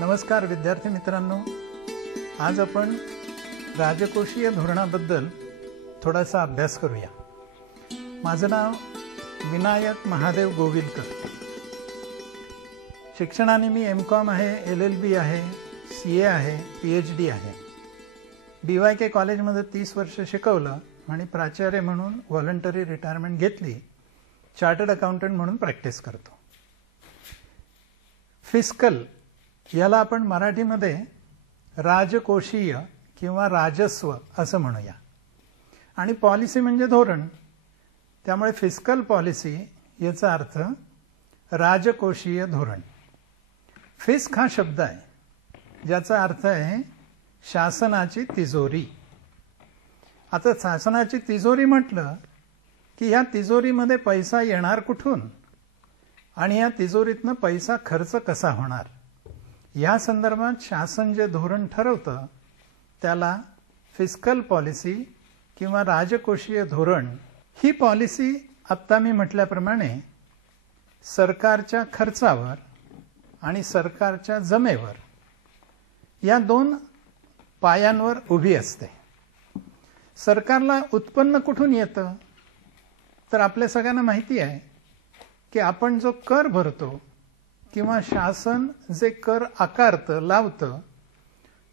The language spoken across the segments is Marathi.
नमस्कार विद्यार्थी मित्रांनो, आज आपण राजकोषीय धोरणाबद्दल थोडासा अभ्यास करूया। माझं नाव विनायक महादेव गोविलकर। शिक्षणाने मी एम.कॉम आहे, LLB आहे, CA आहे, PhD आहे। BYK कॉलेजमध्ये 30 वर्ष शिकवलं आणि प्राचार्य म्हणून व्हॉलंटरी रिटायरमेंट घेतली। चार्टर्ड अकाउंटंट म्हणून प्रॅक्टिस करतो। फिस्कल याला आपण मराठीमध्ये राजकोषीय किंवा राजस्व असं म्हणूया, आणि पॉलिसी म्हणजे धोरण, त्यामुळे फिस्कल पॉलिसी याचा अर्थ राजकोषीय धोरण। फिस्क हा शब्द आहे ज्याचा अर्थ आहे शासनाची तिजोरी। आता शासनाची तिजोरी म्हटलं की या तिजोरीमध्ये पैसा येणार कुठून आणि या तिजोरीतनं पैसा खर्च कसा होणार या संदर्भात शासन जे धोरण ठरवतं त्याला फिस्कल पॉलिसी किंवा राजकोषीय धोरण। ही पॉलिसी आत्ता मी म्हटल्याप्रमाणे सरकारच्या खर्चावर आणि सरकारच्या जमेवर या दोन पायांवर उभी असते। सरकारला उत्पन्न कुठून येतं तर आपल्या सगळ्यांना माहिती आहे की आपण जो कर भरतो किंवा शासन जे कर आकारतं लावतं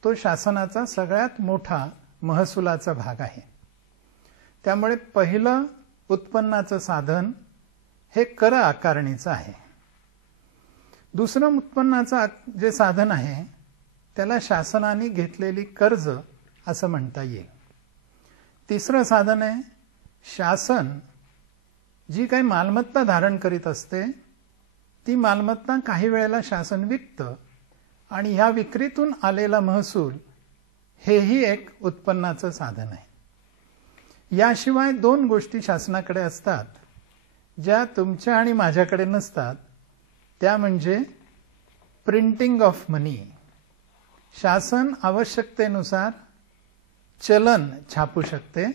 तो शासनाचा सगळ्यात मोठा महसुलाचा भाग आहे। त्यामुळे पहिलं उत्पन्नाचं साधन हे कर आकारणीचं आहे। दुसरं उत्पन्नाचं जे साधन आहे त्याला शासनाने घेतलेली कर्ज असं म्हणता येईल। तिसरं साधन आहे शासन जी काही मालमत्ता धारण करीत असते ती मालमत्ता काही वेळेला शासन विकतं आणि ह्या विक्रीतून आलेला महसूल हेही एक उत्पन्नाचं साधन आहे। याशिवाय दोन गोष्टी शासनाकडे असतात ज्या तुमच्या आणि माझ्याकडे नसतात, त्या म्हणजे प्रिंटिंग ऑफ मनी। शासन आवश्यकतेनुसार चलन छापू शकते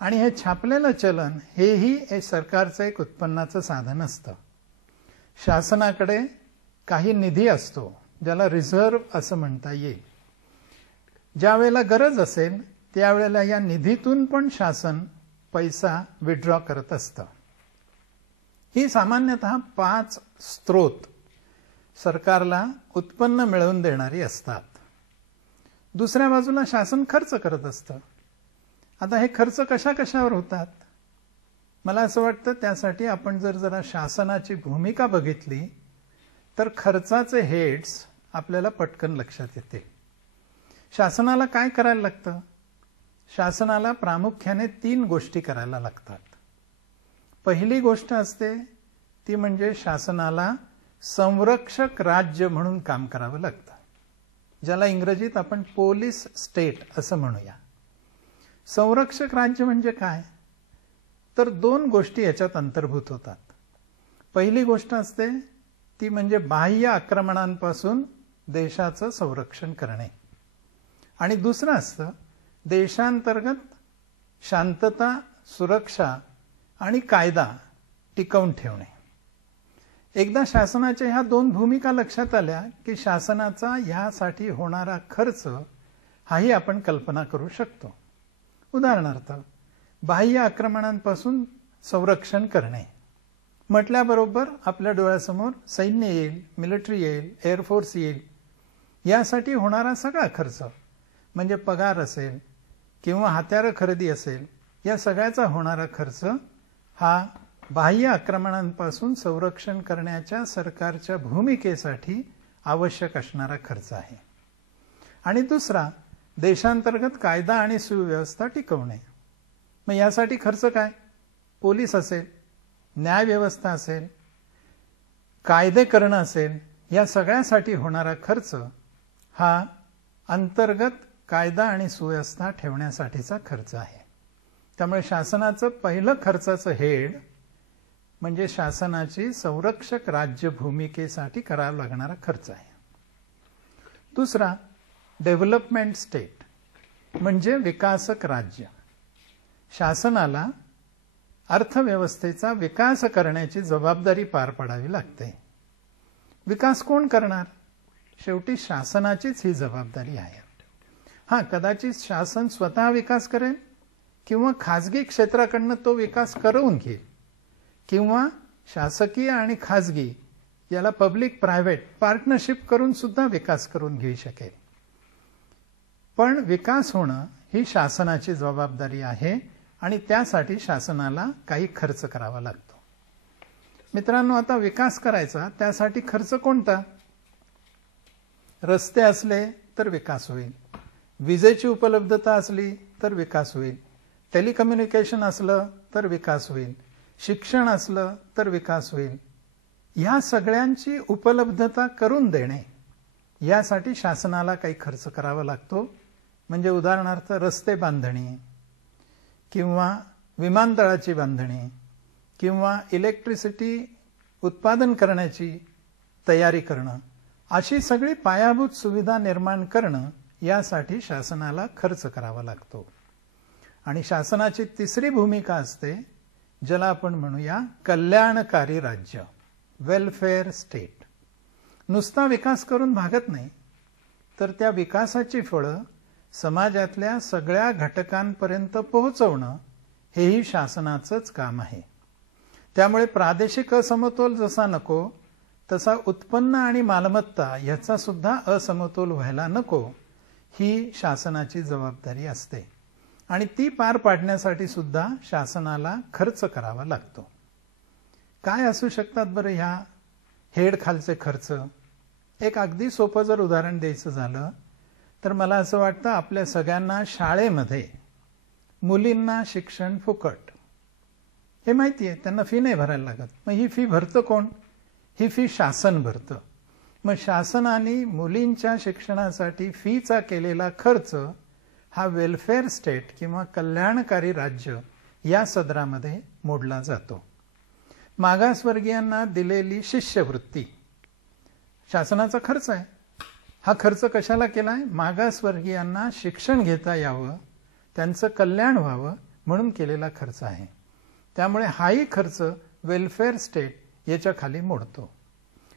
आणि हे छापलेलं चलन हेही सरकारचं एक उत्पन्नाचं साधन असतं। शासनाकडे काही निधी असतो ज्याला रिझर्व्ह असं म्हणता येईल। ज्या वेळेला गरज असेल त्यावेळेला या निधीतून पण शासन पैसा विड्रॉ करत असतं। ही सामान्यतः 5 स्रोत सरकारला उत्पन्न मिळवून देणारी असतात। दुसऱ्या बाजूला शासन खर्च करत असतं। आता हे खर्च कशा कशावर होतात मला असं वाटतं त्यासाठी आपण जरा शासनाची भूमिका बघितली तर खर्चाचे हेड्स आपल्याला पटकन लक्षात येते। शासनाला काय करायला लागतं? शासनाला प्रामुख्याने 3 गोष्टी करायला लागतात। पहिली गोष्ट असते ती म्हणजे शासनाला संरक्षक राज्य म्हणून काम करावं लागतं, ज्याला इंग्रजीत आपण पोलिस स्टेट असं म्हणूया। संरक्षक राज्य म्हणजे काय तर 2 गोष्टी याच्यात अंतर्भूत होतात। पहिली गोष्ट असते ती म्हणजे बाह्य आक्रमणांपासून देशाचं संरक्षण करणे, आणि दुसरं असतं देशांतर्गत शांतता, सुरक्षा आणि कायदा टिकवून ठेवणे। एकदा शासनाच्या ह्या 2 भूमिका लक्षात आल्या की शासनाचा ह्यासाठी होणारा खर्च हाही आपण कल्पना करू शकतो। उदाहरणार्थ बाह्य आक्रमणांपासून संरक्षण करणे म्हटल्याबरोबर आपल्या डोळ्यासमोर सैन्य येईल, मिलिटरी येईल, एअरफोर्स येईल। यासाठी होणारा सगळा खर्च म्हणजे पगार असेल किंवा हत्यारं खरेदी असेल, या सगळ्याचा होणारा खर्च हा बाह्य आक्रमणांपासून संरक्षण करण्याच्या सरकारच्या भूमिकेसाठी आवश्यक असणारा खर्च आहे। आणि दुसरा देशांतर्गत कायदा आणि सुव्यवस्था टिकवणे। मग यासाठी खर्च काय? पोलीस असेल, न्याय व्यवस्था असेल, कायदे करणं असेल, या सगळ्यासाठी होणारा खर्च हा अंतर्गत कायदा आणि सुव्यवस्था ठेवण्यासाठीचा खर्च आहे। त्यामुळे शासनाचं पहिलं खर्चाचं हेड म्हणजे शासनाची संरक्षक राज्य भूमिकेसाठी करावा लागणारा खर्च आहे। दुसरा डेव्हलपमेंट स्टेट म्हणजे विकासक राज्य। शासनाला अर्थव्यवस्थेचा विकास करण्याची जबाबदारी पार पाडावी लागते। विकास कोण करणार शेवटी शासनाचीच ही जबाबदारी आहे. हां, कदाचित शासन स्वतः विकास करेल किंवा खाजगी क्षेत्राकडनं तो विकास करवून घेईल किंवा शासकीय आणि खाजगी याला पब्लिक प्रायव्हेट पार्टनरशिप करून सुद्धा विकास करून घेऊ शकेल. पण विकास होणं ही शासनाची जबाबदारी आहे आणि त्यासाठी शासनाला काही खर्च करावा लागतो. मित्रांनो, आता विकास करायचा त्यासाठी खर्च कोणता? रस्ते असले तर विकास होईल, विजेची उपलब्धता असली तर विकास होईल, टेलिकम्युनिकेशन असलं तर विकास होईल, शिक्षण असलं तर विकास होईल. ह्या सगळ्यांची उपलब्धता करून देणे यासाठी शासनाला काही खर्च करावा लागतो. म्हणजे उदाहरणार्थ रस्ते बांधणी किंवा विमानतळाची बांधणी किंवा इलेक्ट्रिसिटी उत्पादन करण्याची तयारी करणं, अशी सगळी पायाभूत सुविधा निर्माण करणं यासाठी शासनाला खर्च करावा लागतो. आणि शासनाची तिसरी भूमिका असते ज्याला आपण म्हणूया कल्याणकारी राज्य, वेलफेअर स्टेट. नुसता विकास करून भागत नाही, तर त्या विकासाची फळं समाजातल्या सगळ्या घटकांपर्यंत पोहोचवणं हेही शासनाचंच काम आहे. त्यामुळे प्रादेशिक असमतोल जसा नको तसा उत्पन्न आणि मालमत्ता याचा सुद्धा असमतोल व्हायला नको, ही शासनाची जबाबदारी असते. आणि ती पार पाडण्यासाठी सुद्धा शासनाला खर्च करावा लागतो. काय असू शकतात बरं ह्या हेड खालचे खर्च? एक अगदी सोपं जर उदाहरण द्यायचं झालं तर मला असं वाटतं आपल्या सगळ्यांना शाळेमध्ये मुलींना शिक्षण फुकट हे माहिती आहे, त्यांना फी नाही भरायला लागत. मग ही फी भरतं कोण? ही फी शासन भरतं. मग शासनाने मुलींच्या शिक्षणासाठी फीचा केलेला खर्च हा वेलफेअर स्टेट किंवा कल्याणकारी राज्य या सदरामध्ये मोडला जातो. मागासवर्गीयांना दिलेली शिष्यवृत्ती शासनाचा खर्च आहे. हा खर्च कशाला केलाय? मागासवर्गीयांना शिक्षण घेता यावं, त्यांचं कल्याण व्हावं म्हणून केलेला खर्च आहे. त्यामुळे हाही खर्च वेलफेअर स्टेट याच्या खाली मोडतो.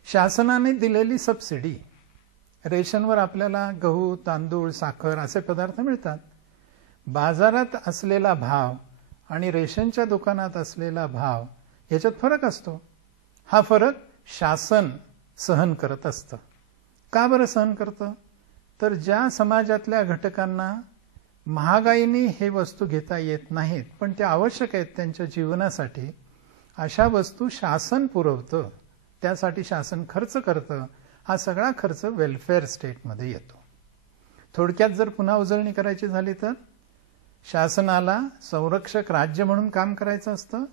शासनाने दिलेली सबसिडी, रेशनवर आपल्याला गहू, तांदूळ, साखर असे पदार्थ मिळतात. बाजारात असलेला भाव आणि रेशनच्या दुकानात असलेला भाव याच्यात फरक असतो. हा फरक शासन सहन करत असतं. का बरं सहन करतं? तर ज्या समाजातल्या घटकांना महागाईने हे वस्तू घेता येत नाहीत पण त्या आवश्यक आहेत त्यांच्या जीवनासाठी, अशा वस्तू शासन पुरवतं, त्यासाठी शासन खर्च करतं. हा सगळा खर्च वेलफेअर स्टेटमध्ये येतो. थोडक्यात जर पुन्हा उजळणी करायची झाली तर शासनाला संरक्षक राज्य म्हणून काम करायचं असतं,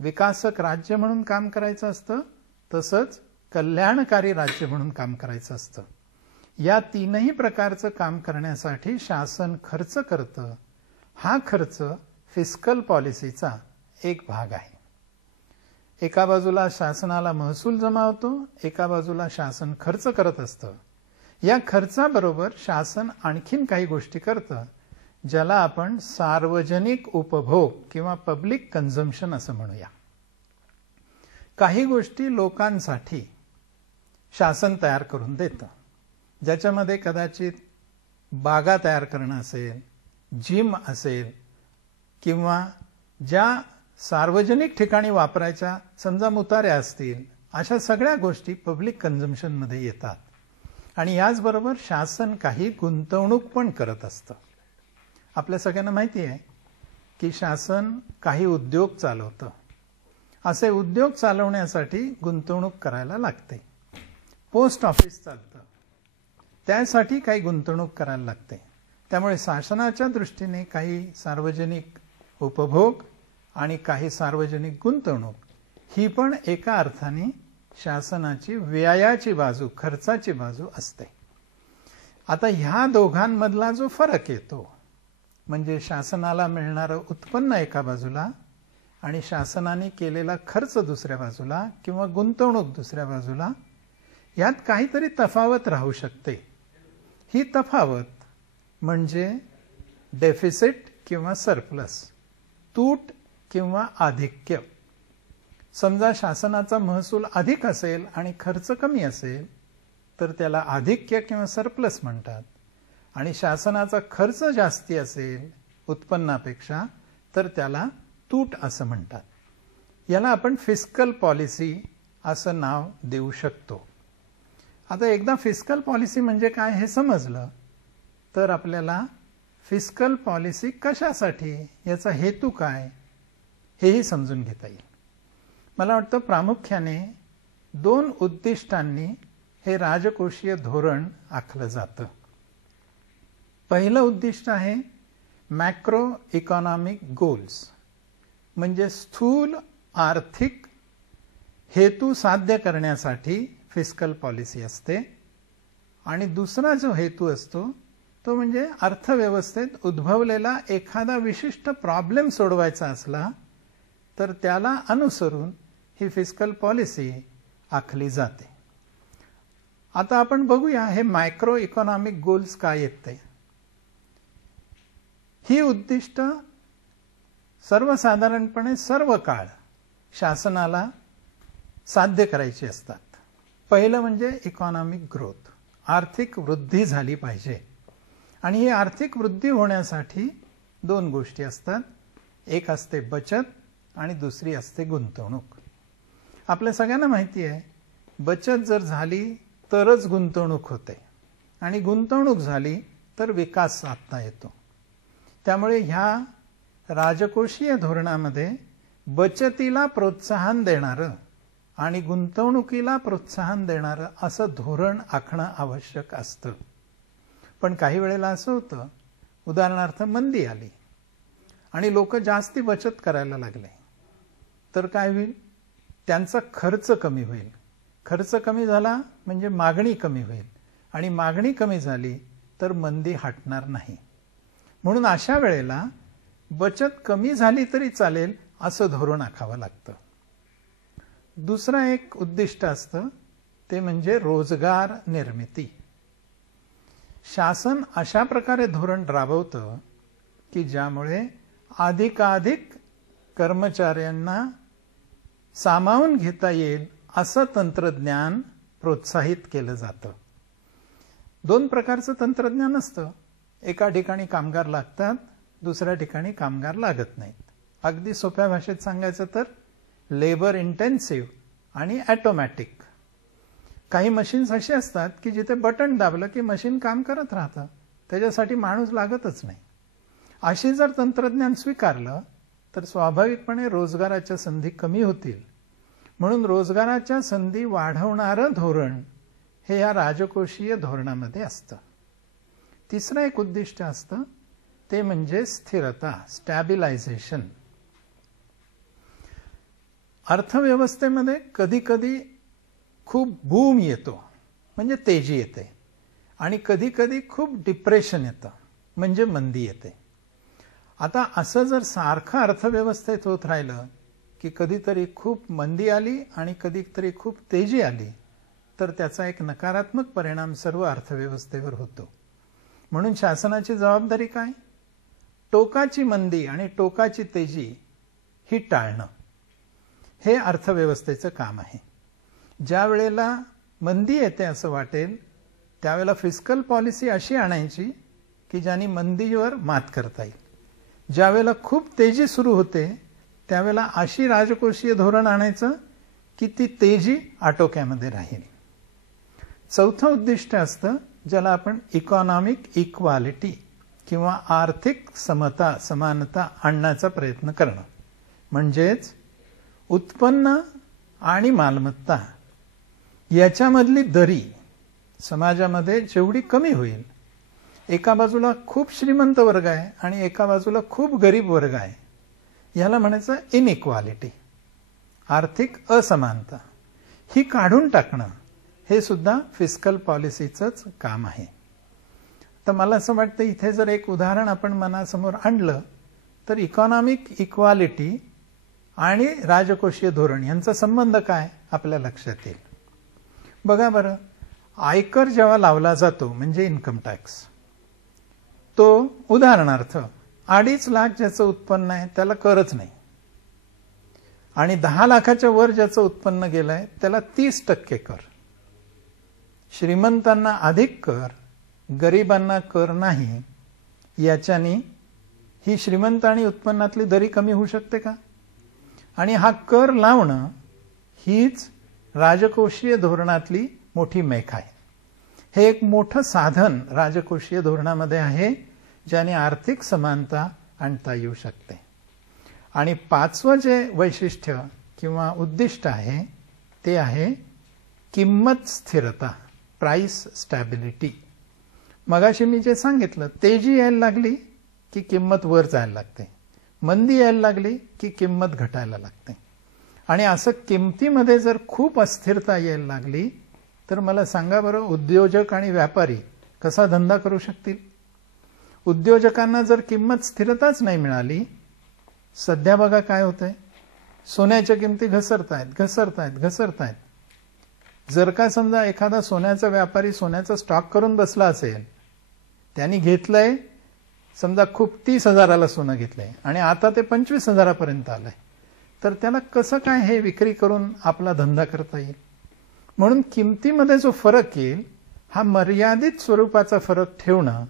विकासक राज्य म्हणून काम करायचं असतं, तसंच कल्याणकारी राज्य म्हणून काम करायचं असतं. या तीनही प्रकारचं काम करण्यासाठी शासन खर्च करतं. हा खर्च फिस्कल पॉलिसीचा एक भाग आहे. एका बाजूला शासनाला महसूल जमा होतो, एका बाजूला शासन खर्च करत असतं. या खर्चाबरोबर शासन आणखीन काही गोष्टी करतं ज्याला आपण सार्वजनिक उपभोग किंवा पब्लिक कन्झम्पशन असं म्हणूया. काही गोष्टी लोकांसाठी शासन तयार करून देतं, ज्याच्यामध्ये कदाचित बागा तयार करणं असेल, जिम असेल किंवा ज्या सार्वजनिक ठिकाणी वापरायच्या समजा मुताऱ्या असतील, अशा सगळ्या गोष्टी पब्लिक कन्झम्पशनमध्ये येतात. आणि याचबरोबर शासन काही गुंतवणूक पण करत असतं. आपल्या सगळ्यांना माहिती आहे की शासन काही उद्योग चालवतं. असे उद्योग चालवण्यासाठी गुंतवणूक करायला लागते. पोस्ट ऑफिस चालतं, त्यासाठी काही गुंतवणूक करायला लागते. त्यामुळे शासनाच्या दृष्टीने काही सार्वजनिक उपभोग आणि काही सार्वजनिक गुंतवणूक ही पण एका अर्थाने शासनाची व्ययाची बाजू, खर्चाची बाजू असते. आता ह्या दोघांमधला जो फरक येतो म्हणजे शासनाला मिळणारं उत्पन्न एका बाजूला आणि शासनाने केलेला खर्च दुसऱ्या बाजूला किंवा गुंतवणूक दुसऱ्या बाजूला, यात काहीतरी तफावत राहू शकते. ही तफावत म्हणजे डेफिसिट किंवा सरप्लस, तूट किंवा आधिक्य. समजा शासनाचा महसूल अधिक असेल आणि खर्च कमी असेल तर त्याला आधिक्य किंवा सरप्लस म्हणतात. आणि शासनाचा खर्च जास्ती असेल उत्पन्नापेक्षा तर त्याला तूट असं म्हणतात. याला आपण फिस्कल पॉलिसी असं नाव देऊ शकतो. आता एकदा फिस्कल पॉलिसी म्हणजे काय हे समजलं तर आपल्याला फिस्कल पॉलिसी कशासाठी, याचा हेतू काय हेही समजून घेता येईल. मला वाटतं प्रामुख्याने 2 उद्दिष्टांनी हे राजकोषीय धोरण आखलं जातं. पहिलं उद्दिष्ट आहे मॅक्रो इकॉनॉमिक गोल्स, म्हणजे स्थूल आर्थिक हेतू साध्य करण्यासाठी फिस्कल पॉलिसी असते. आणि दुसरा जो हेतू असतो तो म्हणजे अर्थव्यवस्थेत उद्भवलेला एखादा विशिष्ट प्रॉब्लेम सोडवायचा असला तर त्याला अनुसरून ही फिस्कल पॉलिसी आखली जाते. आता आपण बघूया हे मॅक्रो इकॉनॉमिक गोल्स काय येते. ही उद्दिष्ट सर्वसाधारणपणे सर्व काळ शासनाला साध्य करायची असतात. पहिलं म्हणजे इकॉनॉमिक ग्रोथ, आर्थिक वृद्धी झाली पाहिजे. आणि ही आर्थिक वृद्धी होण्यासाठी 2 गोष्टी असतात. एक असते बचत आणि दुसरी असते गुंतवणूक. आपल्या सगळ्यांना माहिती आहे बचत जर झाली तरच गुंतवणूक होते आणि गुंतवणूक झाली तर विकास साधता येतो. त्यामुळे ह्या राजकोषीय धोरणामध्ये बचतीला प्रोत्साहन देणारं आणि गुंतवणुकीला प्रोत्साहन देणारं असं धोरण आखणं आवश्यक असतं. पण काही वेळेला असं होतं, उदाहरणार्थ मंदी आली आणि लोक जास्ती बचत करायला लागले तर काय होईल, त्यांचा खर्च कमी होईल. खर्च कमी झाला म्हणजे मागणी कमी होईल आणि मागणी कमी झाली तर मंदी हटणार नाही. म्हणून अशा वेळेला बचत कमी झाली तरी चालेल असं धोरण आखावं लागतं. दुसरा एक उद्दिष्ट असतं ते म्हणजे रोजगार निर्मिती. शासन अशा प्रकारे धोरण राबवतं की ज्यामुळे अधिकाधिक कर्मचाऱ्यांना सामावून घेता येईल असं तंत्रज्ञान प्रोत्साहित केलं जातं. 2 प्रकारचं तंत्रज्ञान असतं. एका ठिकाणी कामगार लागतात, दुसऱ्या ठिकाणी कामगार लागत नाहीत. अगदी सोप्या भाषेत सांगायचं तर लेबर इंटेन्सिव्ह आणि ऑटोमॅटिक. काही मशीन्स असे असतात की जिथे बटन दाबलं की मशीन काम करत राहतं, त्याच्यासाठी माणूस लागतच नाही. अशी जर तंत्रज्ञान स्वीकारलं तर स्वाभाविकपणे रोजगाराच्या संधी कमी होतील. म्हणून रोजगाराच्या संधी वाढवणारं धोरण हे या राजकोषीय धोरणामध्ये असतं. तिसरं एक उद्दिष्ट असतं ते म्हणजे स्थिरता, स्टॅबिलायझेशन. अर्थव्यवस्थेमध्ये कधी कधी खूप बूम येतो म्हणजे तेजी येते आणि कधी कधी खूप डिप्रेशन येतं म्हणजे मंदी येते. आता असं जर सारखं अर्थव्यवस्थेत होत राहिलं की कधीतरी खूप मंदी आली आणि कधीतरी खूप तेजी आली तर त्याचा एक नकारात्मक परिणाम सर्व अर्थव्यवस्थेवर होतो. म्हणून शासनाची जबाबदारी काय, टोकाची मंदी आणि टोकाची तेजी ही टाळणं हे अर्थव्यवस्थेचं काम आहे. ज्या वेळेला मंदी येते असं वाटेल त्यावेळेला फिस्कल पॉलिसी अशी आणायची की ज्याने मंदीवर मात करता येईल. ज्यावेळेला खूप तेजी सुरू होते त्यावेळेला अशी राजकोषीय धोरण आणायचं की ती तेजी आटोक्यामध्ये राहील. चौथं उद्दिष्ट असतं ज्याला आपण इकॉनॉमिक इक्वालिटी किंवा आर्थिक समता समानता आणण्याचा प्रयत्न करणं. म्हणजेच उत्पन्न आणि मालमत्ता याच्यामधली दरी समाजामध्ये जेवढी कमी होईल, एका बाजूला खूप श्रीमंत वर्ग आहे आणि एका बाजूला खूप गरीब वर्ग आहे, याला म्हणायचं इनइक्वालिटी, आर्थिक असमानता, ही काढून टाकणं हे सुद्धा फिस्कल पॉलिसीचंच काम आहे. तर मला असं वाटतं इथे जर एक उदाहरण आपण मनासमोर आणलं तर इकॉनॉमिक इक्वालिटी आणि राजकोषीय धोरण यांचा संबंध काय आपल्या लक्षात येईल. बघा बरं, आयकर जेव्हा लावला जातो म्हणजे इन्कम टॅक्स, तो उदाहरणार्थ 2.5 लाख ज्याचं उत्पन्न आहे त्याला करच नाही आणि 10 लाखाच्या वर ज्याचं उत्पन्न गेलंय त्याला 30% कर. श्रीमंतांना अधिक कर, गरिबांना कर नाही, याच्याने ही श्रीमंत आणि उत्पन्नातली दरी कमी होऊ शकते का? आणि हा कर लावणं हीच राजकोषीय धोरणातली मोठी मेख आहे. हे एक मोठं साधन राजकोषीय धोरणामध्ये आहे, ज्याने आर्थिक समानता आणता येऊ शकते. आणि पाचवं जे वैशिष्ट्य किंवा उद्दिष्ट आहे ते आहे किंमत स्थिरता, प्राइस स्टॅबिलिटी. मगाशी मी जे सांगितलं, तेजी यायला लागली की किंमत वर जायला लागते, मंदी यायला लागली की किंमत घटायला लागते. आणि असं किमतीमध्ये जर खूप अस्थिरता यायला लागली तर मला सांगा बरं, उद्योजक आणि व्यापारी कसा धंदा करू शकतील? उद्योजकांना जर किंमत स्थिरताच नाही मिळाली, सध्या बघा काय होतंय, सोन्याच्या किमती घसरतायत. जर का समजा एखादा सोन्याचा व्यापारी सोन्याचा स्टॉक करून बसला असेल, त्यांनी घेतलंय समजा खूप 30,000ला सोनं घेतलंय आणि आता ते 25,000पर्यंत आलंय, तर त्याला कसं काय हे विक्री करून आपला धंदा करता येईल? म्हणून किमतीमध्ये जो फरक येईल हा मर्यादित स्वरूपाचा फरक ठेवणं,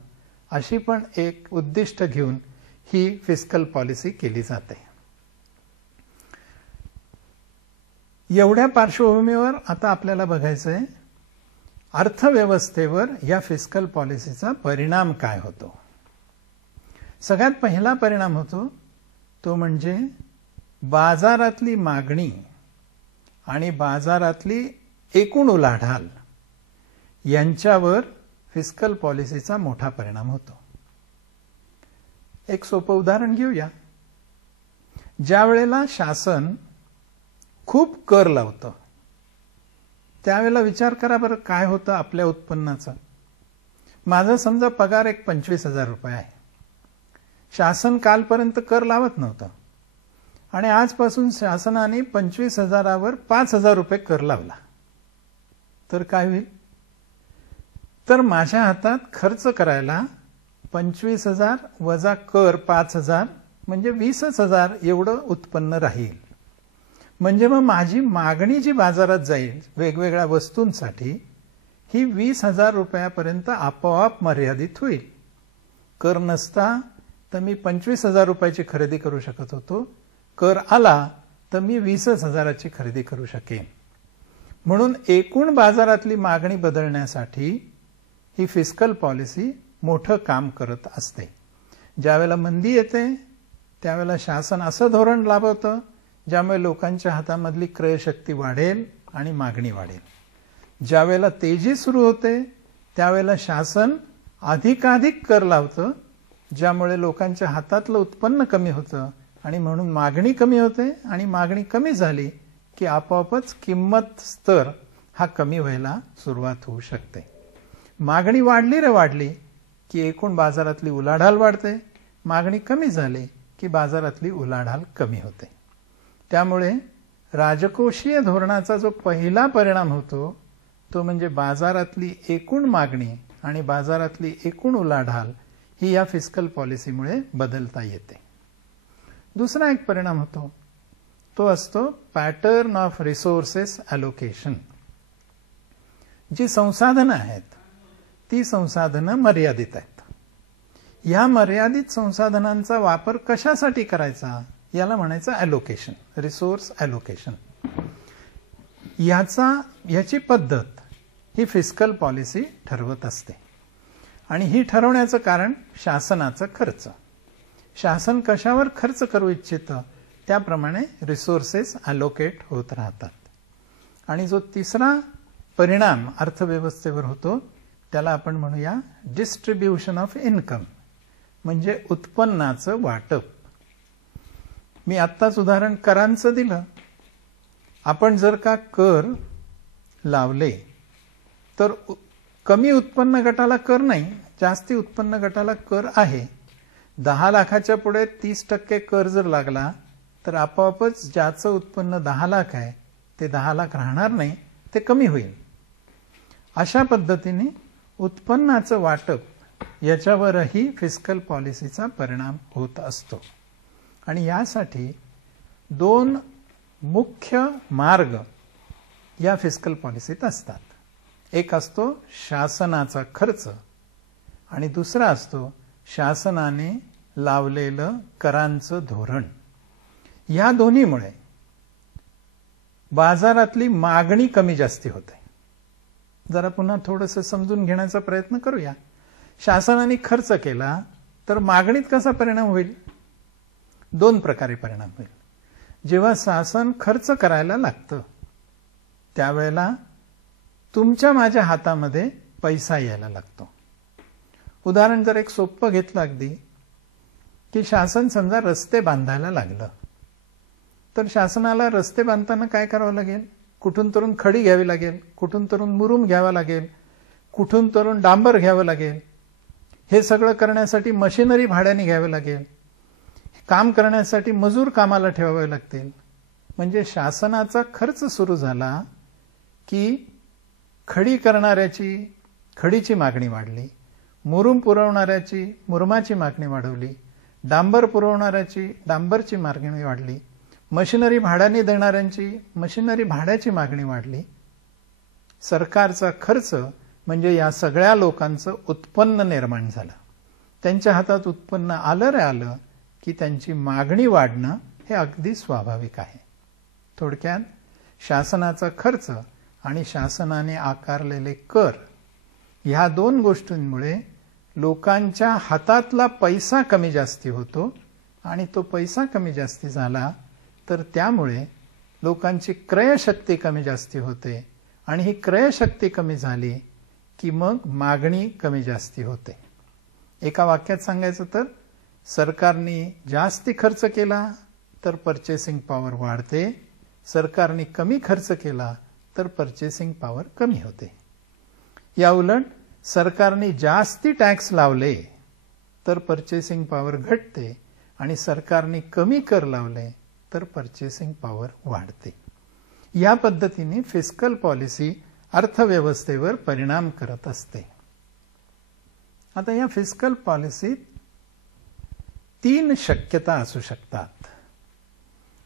अशी पण एक उद्दिष्ट घेऊन ही फिस्कल पॉलिसी केली जाते. एवढ्या पार्श्वभूमीवर आता आपल्याला बघायचंय अर्थव्यवस्थेवर या फिस्कल पॉलिसीचा परिणाम काय होतो. सगळ्यात पहिला परिणाम होतो तो म्हणजे बाजारातली मागणी आणि बाजारातली एकूण उलाढाल यांच्यावर फिस्कल पॉलिसीचा मोठा परिणाम होतो. एक सोपं उदाहरण घेऊया. ज्या वेळेला शासन खूप कर लावतं त्यावेळेला विचार करा बरं काय होतं आपल्या उत्पन्नाचा. माझा समजा पगार एक 25,000 रुपये आहे. शासन कालपर्यंत कर लावत नव्हतं आणि आजपासून शासनाने 25,000वर 5,000 रुपये कर लावला, तर काय होईल? तर माझ्या हातात खर्च करायला 25,000 वजा कर 5,000 म्हणजे 20,000 एवढं उत्पन्न राहील. म्हणजे मग माझी मागणी जी बाजारात जाईल वेगवेगळ्या वस्तूंसाठी ही 20,000 रुपयापर्यंत आपोआप मर्यादित होईल. कर नसता तर मी 25,000 रुपयाची खरेदी करू शकत होतो, कर आला तर मी 20,000ची खरेदी करू शकेन. म्हणून एकूण बाजारातली मागणी बदलण्यासाठी ही फिस्कल पॉलिसी मोठं काम करत असते. ज्यावेळेला मंदी येते त्यावेळेला शासन असं धोरण लाभवतं ज्यामुळे लोकांच्या हातामधली क्रयशक्ती वाढेल आणि मागणी वाढेल. ज्यावेळेला तेजी सुरू होते त्यावेळेला शासन अधिकाधिक कर लावतं, ज्यामुळे लोकांच्या हातातलं उत्पन्न कमी होतं आणि म्हणून मागणी कमी होते. आणि मागणी कमी झाली की आपोआपच किंमत स्तर हा कमी व्हायला सुरुवात होऊ शकते. मागणी वाढली की एकूण बाजारातली उलाढाल वाढते, मागणी कमी झाली की बाजारातली उलाढाल कमी होते. त्यामुळे राजकोषीय धोरणाचा जो पहिला परिणाम होतो तो म्हणजे बाजारातली एकूण मागणी आणि बाजारातली एकूण उलाढाल ही या फिस्कल पॉलिसीमुळे बदलता येते. दुसरा एक परिणाम होतो तो असतो पॅटर्न ऑफ रिसोर्सेस अलोकेशन. जी संसाधनं आहेत ती संसाधनं मर्यादित आहेत. या मर्यादित संसाधनांचा वापर कशासाठी करायचा याला म्हणायचं अलोकेशन, रिसोर्स अलोकेशन. याची पद्धत ही फिस्कल पॉलिसी ठरवत असते. आणि ही ठरवण्याचं कारण शासनाचा खर्च. शासन कशावर खर्च करू इच्छितं त्याप्रमाणे रिसोर्सेस अलोकेट होत राहतात. आणि जो तिसरा परिणाम अर्थव्यवस्थेवर होतो त्याला आपण म्हणूया डिस्ट्रीब्युशन ऑफ इन्कम, म्हणजे उत्पन्नाचं वाटप. मी आत्ताच उदाहरण करांचं दिलं. आपण जर का कर लावले तर कमी उत्पन्न गटाला कर नाही, जास्ती उत्पन्न गटाला कर आहे. 10 लाखाच्या पुढे 30% कर जर लागला तर आपोआपच ज्याचं उत्पन्न 10 लाख आहे ते 10 लाख राहणार नाही, ते कमी होईल. अशा पद्धतीने उत्पन्नाचं वाटप याच्यावरही फिस्कल पॉलिसीचा परिणाम होत असतो. आणि यासाठी 2 मुख्य मार्ग या फिस्कल पॉलिसीत असतात. एक असतो शासनाचा खर्च आणि दुसरा असतो शासनाने लावलेलं करांचं धोरण. या दोन्हीमुळे बाजारातली मागणी कमी जास्ती होते. जरा पुन्हा थोडंसं समजून घेण्याचा प्रयत्न करूया. शासनाने खर्च केला तर मागणीत कसा परिणाम होईल? दोन प्रकारे परिणाम होईल. जेव्हा शासन खर्च करायला लागतं त्यावेळेला तुमच्या माझ्या हातामध्ये पैसा यायला लागतो. उदाहरण जर एक सोपं घेतलं अगदी, की शासन समजा रस्ते बांधायला लागलं, तर शासनाला रस्ते बांधताना काय करावं लागेल? कुठून तरून खडी घ्यावी लागेल, कुठून तरून मुरुम घ्यावा लागेल, कुठून तरून डांबर घ्यावं लागेल. हे सगळं करण्यासाठी मशिनरी भाड्याने घ्यावी लागेल. काम करण्यासाठी मजूर कामाला ठेवावे लागतील. म्हणजे शासनाचा खर्च सुरू झाला की खडी करणाऱ्याची खडीची मागणी वाढली, मुरुम पुरवणाऱ्याची मुरुमाची मागणी वाढवली, डांबर पुरवणाऱ्याची डांबरची मागणी वाढली, मशिनरी भाड्याने देणाऱ्यांची मशिनरी भाड्याची मागणी वाढली. सरकारचा खर्च म्हणजे या सगळ्या लोकांचं उत्पन्न निर्माण झालं. त्यांच्या हातात उत्पन्न आलं रे आलं की त्यांची मागणी वाढणं हे अगदी स्वाभाविक आहे. थोडक्यात शासनाचा खर्च आणि शासनाने आकारलेले कर ह्या दोन गोष्टींमुळे लोकांच्या हातातला पैसा कमी जास्ती होतो आणि तो पैसा कमी जास्ती झाला तर त्यामुळे लोकांची क्रयशक्ती कमी जास्ती होते आणि ही क्रयशक्ती कमी झाली की मग मागणी कमी जास्ती होते. एका वाक्यात सांगायचं तर सरकारने जास्ती खर्च केला तर परचेसिंग पॉवर वाढते, सरकारने कमी खर्च केला तर परचेसिंग पॉवर कमी होते. या उलट सरकारने जास्ती टॅक्स लावले तर परचेसिंग पॉवर घटते आणि सरकारने कमी कर लावले तर परचेसिंग पॉवर वाढते. या पद्धतीने फिस्कल पॉलिसी अर्थव्यवस्थेवर परिणाम करत असते. आता या फिस्कल पॉलिसीत 3 शक्यता असू शकतात.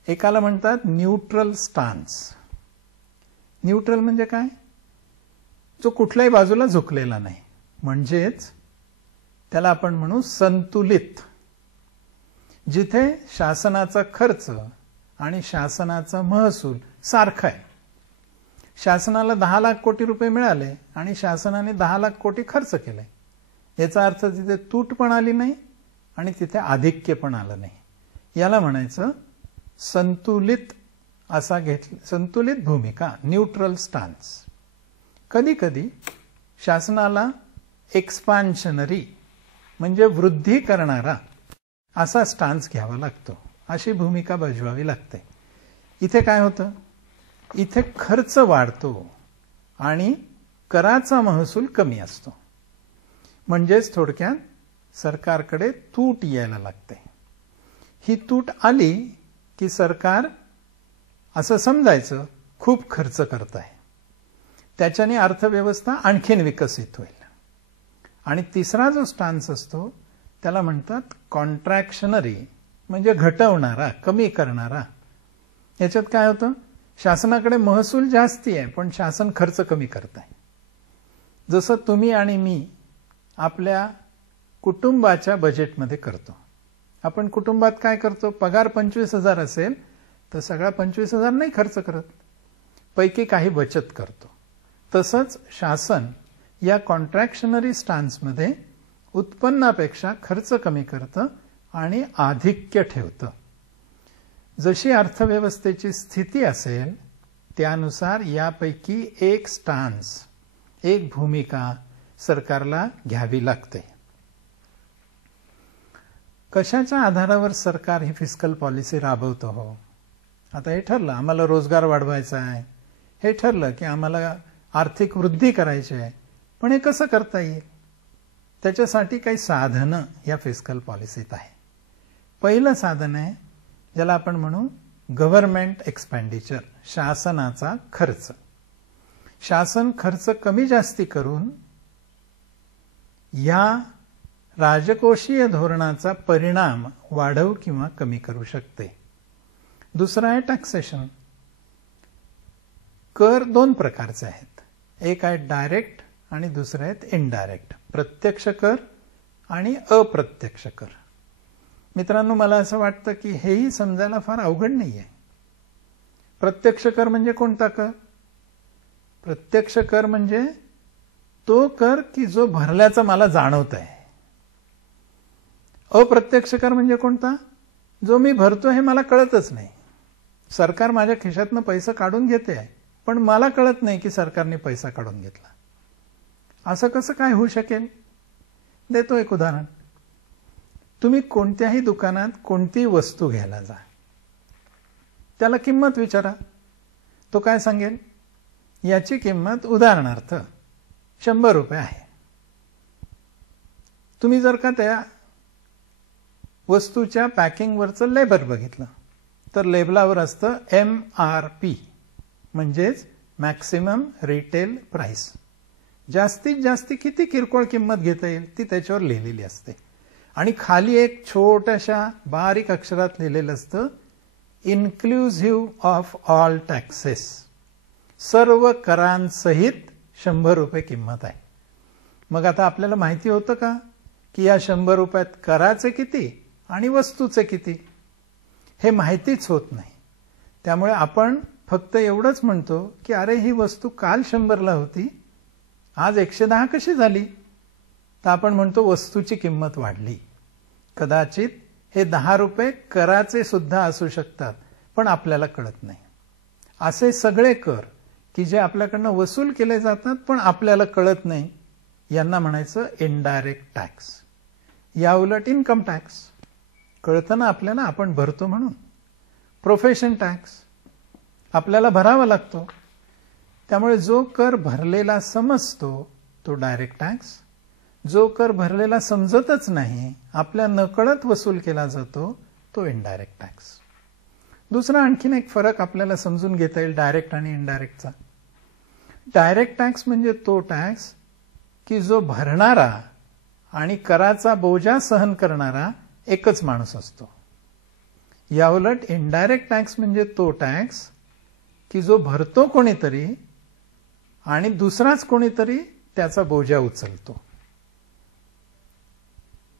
एकाला म्हणतात न्यूट्रल स्टान्स. न्यूट्रल म्हणजे काय? जो कुठल्याही बाजूला झुकलेला नाही, म्हणजेच त्याला आपण म्हणू संतुलित. जिथे शासनाचा खर्च आणि शासनाचा महसूल सारखा आहे. शासनाला 10 लाख कोटी रुपये मिळाले आणि शासनाने 10 लाख कोटी खर्च केले. याचा अर्थ तिथे तूट पण आली नाही आणि तिथे आधिक्य पण आलं नाही. याला म्हणायचं संतुलित असा संतुलित भूमिका, न्यूट्रल स्टान्स. कधी कधी शासनाला एक्सपान्शनरी म्हणजे वृद्धी करणारा असा स्टान्स घ्यावा लागतो, अशी भूमिका बजवावी लागते. इथे काय होतं? इथे खर्च वाढतो आणि कराचा महसूल कमी असतो. म्हणजेच थोडक्यात सरकारकडे तूट यायला लागते. ही तूट आली की सरकार असं समजायचं खूप खर्च करत आहे, त्याच्याने अर्थव्यवस्था आणखीन विकसित होईल. आणि तिसरा जो स्टान्स असतो त्याला म्हणतात कॉन्ट्रॅक्शनरी म्हणजे घटवणारा, कमी करणारा. याच्यात काय होतं? शासनाकडे महसूल जास्ती आहे पण शासन खर्च कमी करत आहे. जसं तुम्ही आणि मी आपल्या कुटुंबाच्या बजेटमध्ये करतो. आपण कुटुंबात काय करतो? पगार 25,000 असेल तर सगळा 25,000 नाही खर्च करत, पैकी काही बचत करतो. तसंच शासन या कॉन्ट्रॅक्शनरी स्टान्समध्ये उत्पन्नापेक्षा खर्च कमी करतं आणि आधिक्य ठेवतं. जशी अर्थव्यवस्थेची स्थिती असेल त्यानुसार यापैकी एक स्टान्स, एक भूमिका सरकारला घ्यावी लागते. कशाच्या आधारावर सरकार ही फिस्कल पॉलिसी राबवतं? हो, आता हे ठरलं आम्हाला रोजगार वाढवायचा आहे, हे ठरलं की आम्हाला आर्थिक वृद्धी करायची आहे, पण हे कसं करता येईल? त्याच्यासाठी काही साधनं या फिस्कल पॉलिसीत आहे. पहिलं साधन आहे ज्याला आपण म्हणू गव्हर्नमेंट एक्सपेंडिचर, शासनाचा खर्च. शासन खर्च कमी जास्ती करून या राजकोषीय धोरणाचा परिणाम वाढवू किंवा कमी करू शकते. दुसरं आहे टॅक्सेशन. कर 2 प्रकारचे आहेत. एक आहे डायरेक्ट आणि दुसरे आहेत इनडायरेक्ट, प्रत्यक्ष कर आणि अप्रत्यक्ष कर. मित्रांनो, मला असं वाटतं की हेही समजायला फार अवघड नाहीये. प्रत्यक्ष कर म्हणजे कोणता कर? प्रत्यक्ष कर म्हणजे तो कर की जो भरल्याचं मला जाणवत आहे. अप्रत्यक्ष कर म्हणजे कोणता? जो मी भरतो हे मला कळतच नाही. सरकार माझ्या खिशातनं पैसा काढून घेते आहे, पण मला कळत नाही की सरकारने पैसा काढून घेतला. असं कसं काय होऊ शकेल? देतो एक उदाहरण. तुम्ही कोणत्याही दुकानात कोणतीही वस्तू घ्यायला जा, त्याला किंमत विचारा, तो काय सांगेल? याची किंमत उदाहरणार्थ 100 रुपये आहे. तुम्ही जर का त्या वस्तूच्या पॅकिंगवरचं लेबल बघितलं तर लेबलावर असतं MRP, म्हणजेच मॅक्सिमम रिटेल प्राइस. जास्तीत जास्त किती किरकोळ किंमत घेता येईल ती त्याच्यावर लिहिलेली असते. आणि खाली एक छोट्याशा बारीक अक्षरात लिहिलेलं असतं इन्क्लुझिव्ह ऑफ ऑल टॅक्सेस, सर्व करांसहित 100 रुपये किंमत आहे. मग आता आपल्याला माहिती होतं का की या 100 रुपयात कराचे किती आणि वस्तूचे किती? हे माहितीच होत नाही. त्यामुळे आपण फक्त एवढंच म्हणतो की अरे ही वस्तू काल 100ला होती, आज 110 कशी झाली? तर आपण म्हणतो वस्तूची किंमत वाढली. कदाचित हे 10 रुपये कराचे सुद्धा असू शकतात, पण आपल्याला कळत नाही. असे सगळे कर की जे आपल्याकडनं वसूल केले जातात पण आपल्याला कळत नाही, यांना म्हणायचं इनडायरेक्ट टॅक्स. या उलट इन्कम टॅक्स कळतं ना आपल्याला, आपण भरतो म्हणून. प्रोफेशन टॅक्स आपल्याला भरावा लागतो, त्यामुळे जो कर भरलेला समजतो तो डायरेक्ट टॅक्स. जो कर भरलेला समजतच नाही, आपल्या नकळत वसूल केला जातो, तो इनडायरेक्ट टॅक्स. दुसरा आणखीन एक फरक आपल्याला समजून घेता येईल डायरेक्ट आणि इनडायरेक्टचा. डायरेक्ट टॅक्स म्हणजे तो टॅक्स की जो भरणारा आणि कराचा बोजा सहन करणारा एकच माणूस असतो. याउलट इनडायरेक्ट टॅक्स म्हणजे तो टॅक्स की जो भरतो कोणीतरी आणि दुसराच कोणीतरी त्याचा बोजा उचलतो.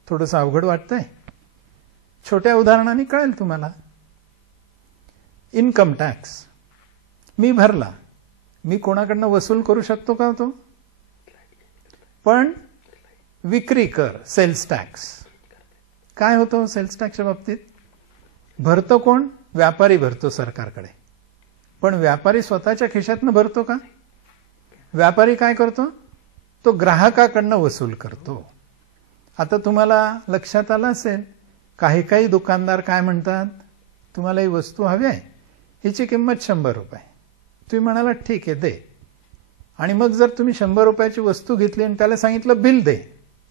थोडंसं अवघड वाटतंय? छोट्या उदाहरणाने कळेल तुम्हाला. इन्कम टॅक्स मी भरला, मी कोणाकडनं वसूल करू शकतो का तो? पण विक्री कर, सेल्स टॅक्स काय होतो सेल्स टॅक्सच्या बाबतीत? भरतो कोण? व्यापारी भरतो सरकारकडे. पण व्यापारी स्वतःच्या खिशातनं भरतो का? व्यापारी काय करतो? तो ग्राहकाकडनं वसूल करतो. आता तुम्हाला लक्षात आलं असेल, काही काही दुकानदार काय म्हणतात, तुम्हाला ही वस्तू हवी आहे, हिची किंमत 100 रुपये. तुम्ही म्हणाला ठीक आहे दे. आणि मग जर तुम्ही 100 रुपयाची वस्तू घेतली आणि त्याला सांगितलं बिल दे,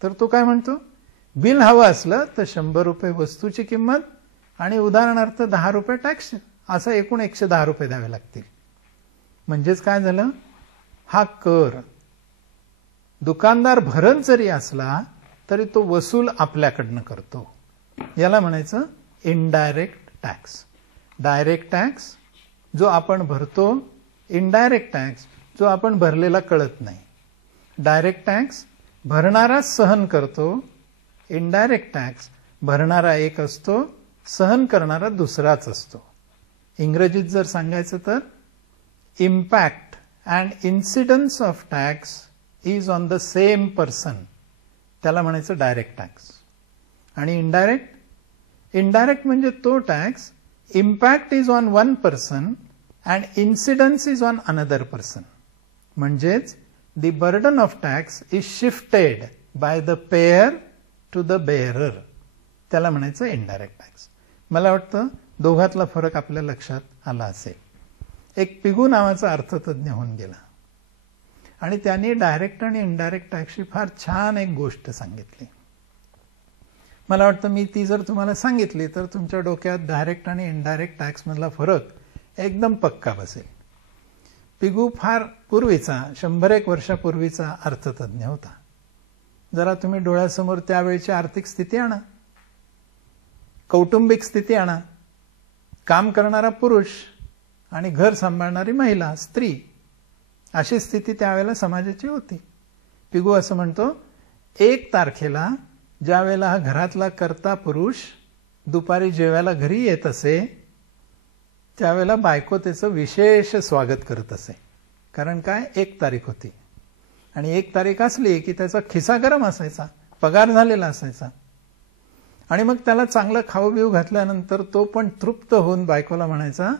तर तो काय म्हणतो? बिल हवं असलं तर 100 रुपये वस्तूची किंमत आणि उदाहरणार्थ 10 रुपये टॅक्स, असं एकूण 110 रुपये द्यावे लागतील. म्हणजेच काय झालं? हा कर दुकानदार भरत जरी असला तरी तो वसूल आपल्याकडनं करतो. याला म्हणायचं इनडायरेक्ट टॅक्स. डायरेक्ट टॅक्स जो आपण भरतो, इनडायरेक्ट टॅक्स जो आपण भरलेला कळत नाही. डायरेक्ट टॅक्स भरणारा सहन करतो, इनडायरेक्ट टॅक्स भरणारा एक असतो, सहन करणारा दुसराच असतो. इंग्रजीत जर सांगायचं तर impact and incidence of tax is on the same person, त्याला म्हणायचं डायरेक्ट टॅक्स. आणि इनडायरेक्ट म्हणजे तो tax impact is on one person and incidence is on another person. म्हणजेच the burden of tax is shifted by the payer to the bearer, त्याला म्हणायचं इनडायरेक्ट टॅक्स. मला वाटतं दोघातला फरक आपल्या लक्षात आला असेल. एक पिगू नावाचा अर्थतज्ञ होऊन गेला आणि त्यांनी डायरेक्ट आणि इनडायरेक्ट टॅक्सची फार छान एक गोष्ट सांगितली. मला वाटतं मी ती जर तुम्हाला सांगितली तर तुमच्या डोक्यात डायरेक्ट आणि इनडायरेक्ट टॅक्स मधला फरक एकदम पक्का बसेल. पिगू फार पूर्वीचा 100-1 वर्षापूर्वीचा अर्थतज्ञ होता. जरा तुम्ही डोळ्यासमोर त्यावेळची आर्थिक स्थिती आणा, कौटुंबिक स्थिती आणा, काम करणारा पुरुष आणि घर सांभाळणारी महिला स्त्री अशी स्थिती त्यावेळेला समाजाची होती. पिगू असं म्हणतो, 1 तारखेला ज्या वेळेला हा घरातला कर्ता पुरुष दुपारी जेवायला घरी येत असे, त्यावेळेला बायको त्याचं विशेष स्वागत करत असे. कारण काय, 1 तारीख होती आणि 1 तारीख असली की त्याचा खिसा गरम असायचा, पगार झालेला असायचा. आणि मग त्याला चांगलं खाऊ बिऊ घातल्यानंतर तो पण तृप्त होऊन बायकोला म्हणायचा,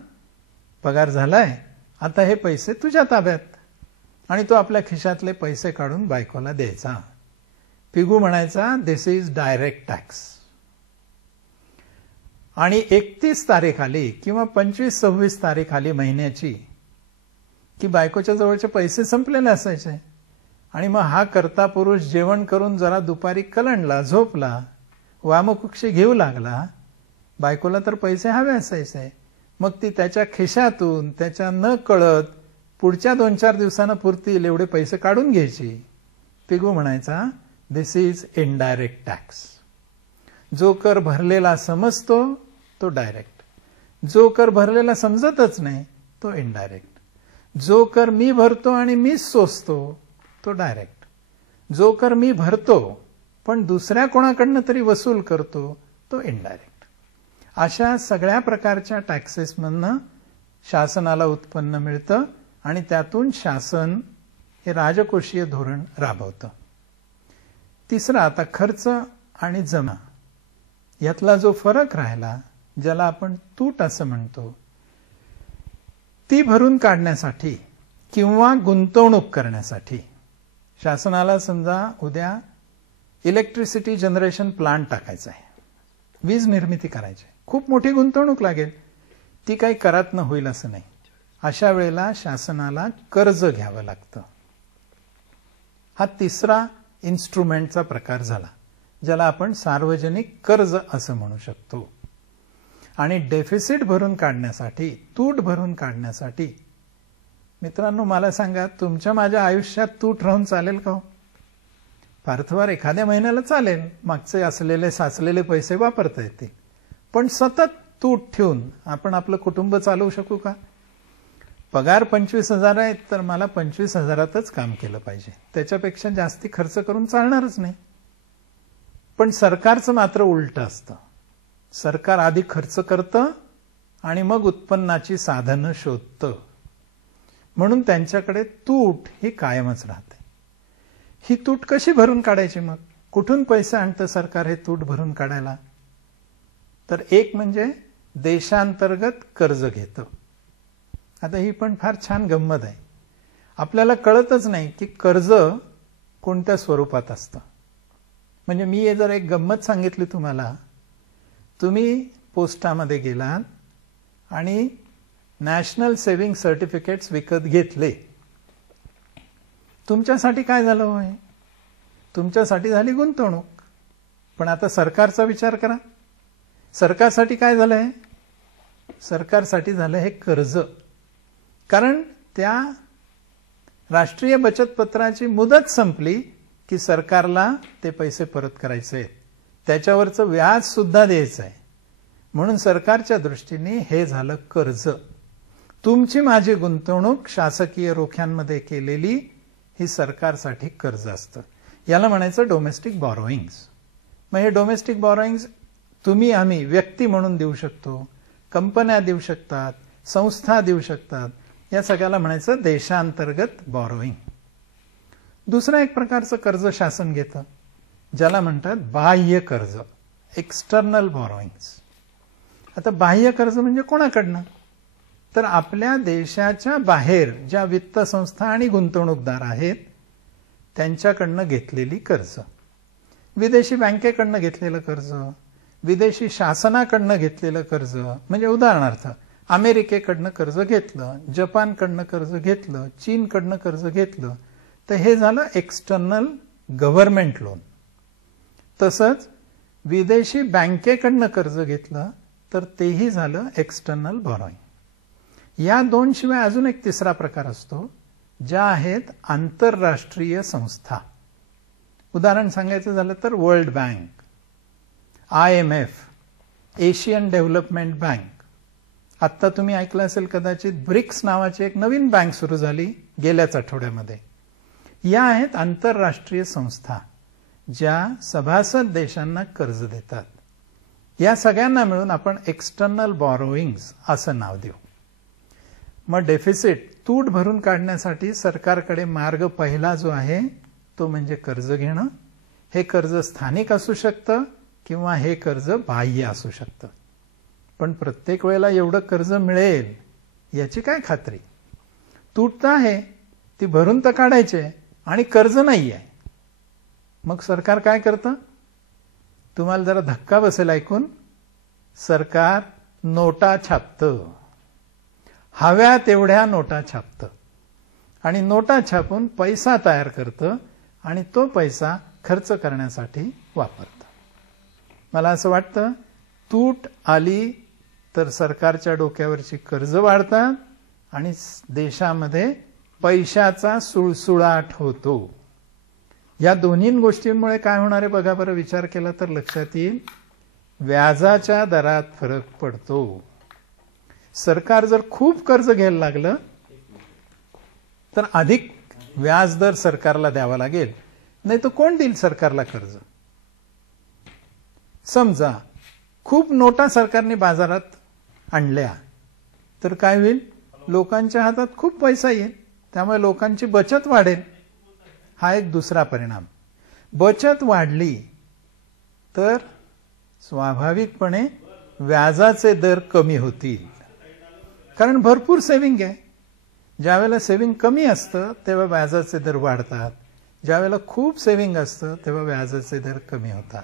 पगार झालाय, आता हे पैसे तुझ्या ताब्यात. आणि तो आपल्या खिशातले पैसे काढून बायकोला द्यायचा. पिगू म्हणायचा, दिस इज डायरेक्ट टॅक्स. आणि 31 तारीख आली किंवा 25-26 तारीख आली महिन्याची की बायकोच्या जवळचे पैसे संपलेले असायचे. आणि मग हा कर्ता पुरुष जेवण करून जरा दुपारी कलंडला, झोपला, वामकुक्षी घेऊ लागला. बायकोला तर पैसे हवे असायचे. मग ती त्याच्या खिशातून त्याच्या न कळत पुढच्या 2-4 दिवसांना पुरतील एवढे पैसे काढून घ्यायची. पिगू म्हणायचा, दिस इज इनडायरेक्ट टॅक्स. जो कर भरलेला समजतो तो डायरेक्ट, जो कर भरलेला समजतच नाही तो इनडायरेक्ट, जो कर मी भरतो आणि मीच सोसतो तो डायरेक्ट, जो कर मी भरतो पण दुसऱ्या कोणाकडनं तरी वसूल करतो तो इनडायरेक्ट. अशा सगळ्या प्रकारच्या टॅक्सेसमधनं शासनाला उत्पन्न मिळतं आणि त्यातून शासन हे राजकोषीय धोरण राबवतं. तिसरा, आता खर्च आणि जमा यातला जो फरक राहिला, ज्याला आपण तूट असं म्हणतो, ती भरून काढण्यासाठी किंवा गुंतवणूक करण्यासाठी शासनाला समजा उद्या इलेक्ट्रिसिटी जनरेशन प्लांट टाकायचा आहे, वीज निर्मिती करायची आहे, खूप मोठी गुंतवणूक लागेल, ती काही करातनं होईल असं नाही. अशा वेळेला शासनाला कर्ज घ्यावं लागतं. हा तिसरा इन्स्ट्रुमेंटचा प्रकार झाला, ज्याला आपण सार्वजनिक कर्ज असं म्हणू शकतो. आणि डेफिसिट भरून काढण्यासाठी, तूट भरून काढण्यासाठी, मित्रांनो मला सांगा, तुमच्या माझ्या आयुष्यात तूट राहून चालेल का? फार एखाद्या महिन्याला चालेल, मागचे असलेले साचलेले पैसे वापरता येतील, पण सतत तूट ठेवून आपण आपलं कुटुंब चालवू शकू का? पगार 25,000 आहे तर मला 25,000तच काम केलं पाहिजे, त्याच्यापेक्षा जास्ती खर्च करून चालणारच नाही. पण सरकारचं मात्र उलट असतं. सरकार आधी खर्च करतं आणि मग उत्पन्नाची साधनं शोधतं. म्हणून त्यांच्याकडे तूट ही कायमच राहते. ही तूट कशी भरून काढायची? मग कुठून पैसे आणतं सरकार हे तूट भरून काढायला? तर एक म्हणजे देशांतर्गत कर्ज घेतं. आता ही पण फार छान गंमत आहे. आपल्याला कळतच नाही की कर्ज कोणत्या स्वरूपात असतं. म्हणजे मी जर एक गंमत सांगितली तुम्हाला, तुम्ही पोस्टामध्ये गेलात आणि नॅशनल सेव्हिंग सर्टिफिकेट्स विकत घेतले, तुमच्यासाठी काय झालं होय? तुमच्यासाठी झाली गुंतवणूक. पण आता सरकारचा विचार करा, सरकारसाठी काय झालंय? सरकारसाठी झालं हे कर्ज. कारण त्या राष्ट्रीय बचत पत्राची मुदत संपली की सरकारला ते पैसे परत करायचे आहेत, त्याच्यावरचं व्याज सुद्धा द्यायचं आहे. म्हणून सरकारच्या दृष्टीने हे झालं कर्ज. तुमची माझी गुंतवणूक शासकीय रोख्यांमध्ये केलेली ही सरकारसाठी कर्ज असतं. याला म्हणायचं डोमेस्टिक बॉरोईंग्स. मग हे डोमेस्टिक बॉरोईंग्स तुम्ही आम्ही व्यक्ती म्हणून देऊ शकतो, कंपन्या देऊ शकतात, संस्था देऊ शकतात. या सगळ्याला म्हणायचं देशांतर्गत बॉरोईंग. दुसरा एक प्रकारचं कर्ज शासन घेतं, ज्याला म्हणतात बाह्य कर्ज, एक्सटर्नल बॉरोईंग्स. आता बाह्य कर्ज म्हणजे कोणाकडनं? तर आपल्या देशाच्या बाहेर ज्या वित्त संस्था आणि गुंतवणूकदार आहेत त्यांच्याकडनं घेतलेली कर्ज. विदेशी बँकेकडनं घेतलेलं कर्ज, विदेशी शासनाकडनं घेतलेलं कर्ज. म्हणजे उदाहरणार्थ अमेरिकेकडनं कर्ज घेतलं, जपानकडनं कर्ज घेतलं, चीनकडनं कर्ज घेतलं, तर हे झालं एक्सटर्नल गव्हर्नमेंट लोन. तसंच विदेशी बँकेकडनं कर्ज घेतलं तर तेही झालं एक्सटर्नल बॉरोईंग. या दोन शिवाय अजून एक तिसरा प्रकार असतो, ज्या आहेत आंतरराष्ट्रीय संस्था. उदाहरण सांगायचं झालं तर world bank, IMF, Asian development bank आत्ता तुम्ही ऐकलं असेल कदाचित, ब्रिक्स नावाची एक नवीन बँक सुरू झाली गेल्याच आठवड्यामध्ये. या आहेत आंतरराष्ट्रीय संस्था ज्या सभासद देशांना कर्ज देतात. या सगळ्यांना मिळून आपण एक्सटर्नल बॉरोइंग्स असं नाव देऊ. मग डेफिसिट, तूट भरून काढण्यासाठी सरकारकडे मार्ग पहिला जो आहे तो म्हणजे कर्ज घेणं. हे कर्ज स्थानिक असू शकतं किंवा हे कर्ज बाह्य असू शकतं. पण प्रत्येक वेळेला एवढं कर्ज मिळेल याची काय खात्री? तूट तर आहे, ती भरून तर काढायचे आणि कर्ज नाही आहे. मग सरकार काय करतं? तुम्हाला जरा धक्का बसेल ऐकून. सरकार नोटा छापतं, हव्या तेवढ्या नोटा छापतं आणि नोटा छापून पैसा तयार करतं आणि तो पैसा खर्च करण्यासाठी वापरतं. मला असं वाटतं तूट आली तर सरकारच्या डोक्यावरची कर्ज वाढतात आणि देशामध्ये पैशाचा सुळसुळाट होतो. या दोन्ही गोष्टींमुळे काय होणार आहे बघा बरं, विचार केला तर लक्षात येईल. व्याजाच्या दरात फरक पडतो. सरकार जर खूप कर्ज घ्यायला लागलं तर अधिक व्याज दर सरकारला द्यावा लागेल, नाही तर कोण देईल सरकारला कर्ज? समजा खूप नोटा सरकारने बाजारात आणल्या तर काय होईल? लोकांच्या हातात खूप पैसा येईल, त्यामुळे लोकांची बचत वाढेल. हा एक दुसरा परिणाम. बचत वाढली तर स्वाभाविकपणे व्याजाचे दर कमी होतील, कारण भरपूर सेव्हिंग आहे. ज्यावेळेला सेव्हिंग कमी असतं तेव्हा व्याजाचे दर वाढतात, ज्यावेळेला खूप सेव्हिंग असतं तेव्हा व्याजाचे दर कमी होतात.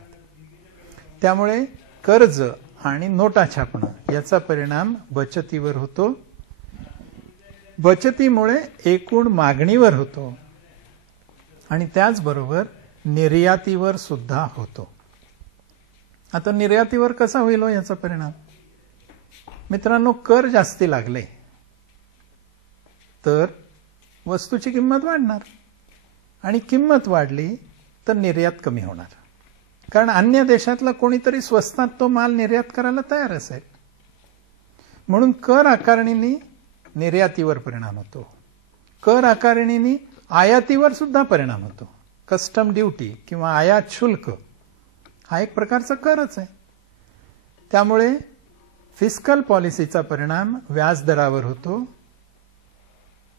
त्यामुळे कर्ज आणि नोटा छापणं याचा परिणाम बचतीवर होतो. बचतीमुळे एकूण मागणीवर होतो आणि त्याचबरोबर निर्यातीवर सुद्धा होतो. आता निर्यातीवर कसा होईल याचा परिणाम? मित्रांनो, कर जास्ती लागले तर वस्तूची किंमत वाढणार आणि किंमत वाढली तर निर्यात कमी होणार, कारण अन्य देशातला कोणीतरी स्वस्तात तो माल निर्यात करायला तयार असेल. म्हणून कर आकारणीने निर्यातीवर परिणाम होतो. कर आकारणीने आयातीवर सुद्धा परिणाम होतो. कस्टम ड्युटी किंवा आयात शुल्क हा एक प्रकारचा करच आहे. त्यामुळे फिस्कल पॉलिसीचा परिणाम व्याजदरावर होतो,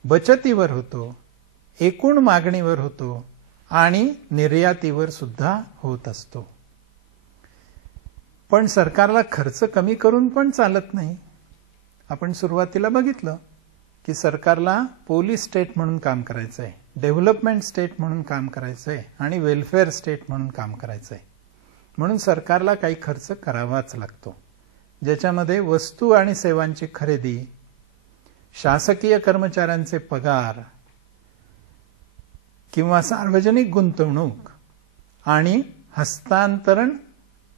बचतीवर होतो, एकूण मागणीवर होतो आणि निर्यातीवर सुद्धा होत असतो. पण सरकारला खर्च कमी करून पण चालत नाही. आपण सुरुवातीला बघितलं की सरकारला पोलीस स्टेट म्हणून काम करायचंय, डेव्हलपमेंट स्टेट म्हणून काम करायचंय आणि वेलफेअर स्टेट म्हणून काम करायचंय. म्हणून सरकारला काही खर्च करावाच लागतो, ज्याच्यामध्ये वस्तू आणि सेवांची खरेदी, शासकीय कर्मचाऱ्यांचे पगार किंवा सार्वजनिक गुंतवणूक आणि हस्तांतरण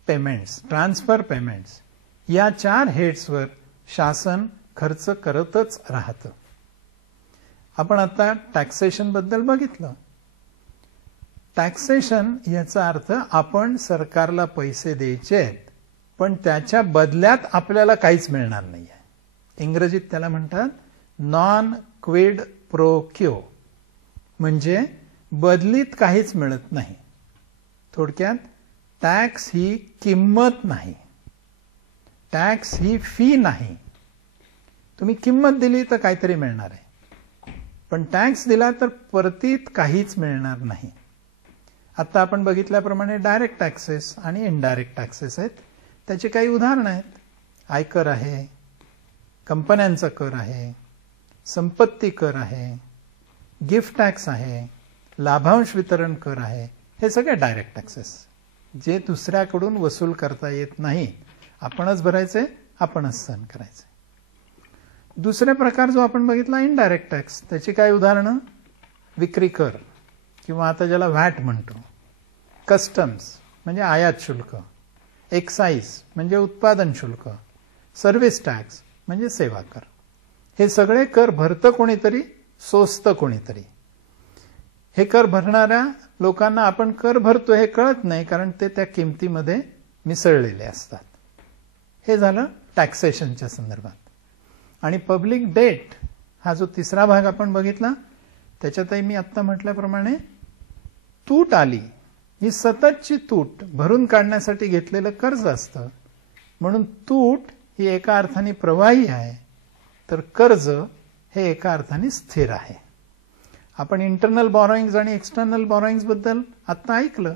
पेमेंट्स, ट्रान्सफर पेमेंट्स, या 4 हेड्सवर शासन खर्च करतच राहतं. आपण आता टॅक्सेशन बद्दल बघितलं. टॅक्सेशन याचा अर्थ आपण सरकारला पैसे द्यायचे आहेत पण त्याच्या बदल्यात आपल्याला काहीच मिळणार नाहीये. इंग्रजीत त्याला म्हणतात नॉन क्विड प्रो क्यो, म्हणजे बदलीत काहीच मिळत नाही. थोडक्यात टॅक्स ही किंमत नाही, टॅक्स ही फी नाही. तुम्ही किंमत दिली तर काहीतरी मिळणार आहे, पण टॅक्स दिला तर परतीत काहीच मिळणार नाही. आता आपण बघितल्याप्रमाणे डायरेक्ट टॅक्सेस आणि इनडायरेक्ट टॅक्सेस आहेत. त्याची काही उदाहरणं आहेत. आयकर आहे, कंपन्यांचा कर आहे, संपत्ती कर आहे, गिफ्ट टॅक्स आहे, लाभांश वितरण कर आहे. हे सगळे डायरेक्ट टॅक्सेस जे दुसऱ्याकडून वसूल करता येत नाही, आपणच भरायचे, आपणच सहन करायचे. दुसरे प्रकार जो आपण बघितला इनडायरेक्ट टॅक्स, त्याची काय उदाहरणं? विक्री कर किंवा आता ज्याला व्हॅट म्हणतो, कस्टम्स म्हणजे आयात शुल्क, एक्साईज म्हणजे उत्पादन शुल्क, सर्व्हिस टॅक्स म्हणजे सेवा कर. हे सगळे कर भरतं कोणीतरी, सोसतं कोणीतरी. हे कर भरणाऱ्या लोकांना आपण कर भरतो हे कळत नाही, कारण ते त्या किमतीमध्ये मिसळलेले असतात. हे झालं टॅक्सेशनच्या संदर्भात. आणि पब्लिक डेट हा जो तिसरा भाग आपण बघितला, त्याच्यातही मी आत्ता म्हटल्याप्रमाणे तूट आली, ही सततची तूट भरून काढण्यासाठी घेतलेलं कर्ज असतं. म्हणून तूट ही एका अर्थाने प्रवाही आहे, तर कर्ज हे एका अर्थाने स्थिर आहे. आपण इंटरनल बॉरोइंग्स आणि एक्सटर्नल बॉरोइंग्स बद्दल आत्ता ऐकलं.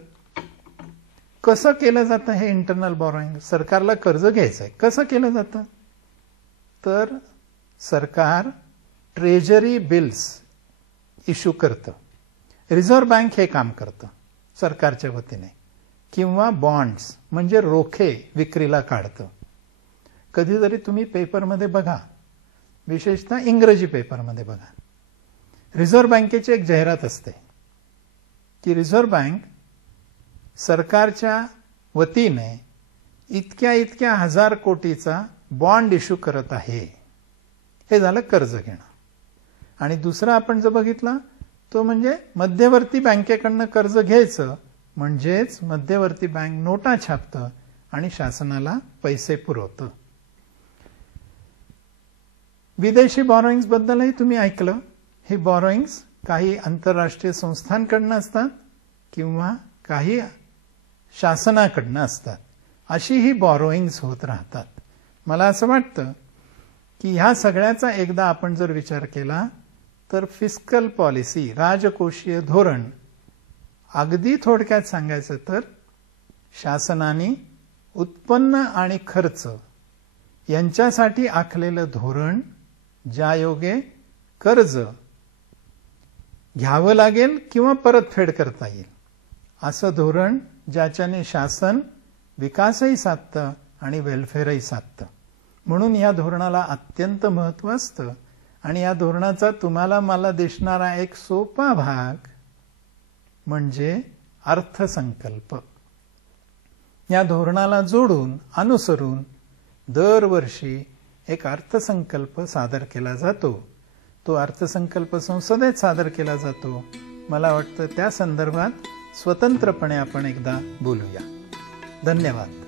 कसं केलं जातं हे इंटरनल बॉरोइंग? सरकारला कर्ज घ्यायचंय, कसं केलं जातं? तर सरकार ट्रेजरी बिल्स इश्यू करतं. रिझर्व्ह बँक हे काम करतं सरकारच्या वतीने, किंवा बॉन्ड्स म्हणजे रोखे विक्रीला काढतं. कधीतरी तुम्ही पेपरमध्ये बघा, विशेषतः इंग्रजी पेपरमध्ये बघा, रिझर्व्ह बँकेची एक जाहिरात असते की रिझर्व्ह बँक सरकारच्या वतीने इतक्या इतक्या हजार कोटीचा बॉन्ड इश्यू करत आहे. हे झालं कर्ज घेणं. आणि दुसरा आपण जो बघितला तो म्हणजे मध्यवर्ती बँकेकडनं कर्ज घ्यायचं, म्हणजेच मध्यवर्ती बँक नोटा छापतं आणि शासनाला पैसे पुरवतं. विदेशी बॉरोइंग्स बद्दलही तुम्ही ऐकलं. ही बॉरोइंग्स काही आंतरराष्ट्रीय संस्थांकडनं असतात किंवा काही शासनाकडनं असतात. अशी ही बॉरोइंग्स होत राहतात. मला असं वाटतं की ह्या सगळ्याचा एकदा आपण जर विचार केला तर फिस्कल पॉलिसी, राजकोषीय धोरण, अगदी थोडक्यात सांगायचं तर शासनाने उत्पन्न आणि खर्च यांच्यासाठी आखलेलं धोरण, ज्यायोगे कर्ज घ्यावं लागेल किंवा परतफेड करता येईल, असं धोरण ज्याच्याने शासन विकासही साधतं आणि वेलफेअरही साधतं. म्हणून या धोरणाला अत्यंत महत्त्व असतं. आणि या धोरणाचा तुम्हाला मला दिसणारा एक सोपा भाग म्हणजे अर्थसंकल्प. या धोरणाला जोडून, अनुसरून दरवर्षी एक अर्थसंकल्प सादर केला जातो. तो अर्थसंकल्प संसदेत सादर केला जातो. मला वाटतं त्या संदर्भात स्वतंत्रपणे आपण एकदा बोलूया. धन्यवाद.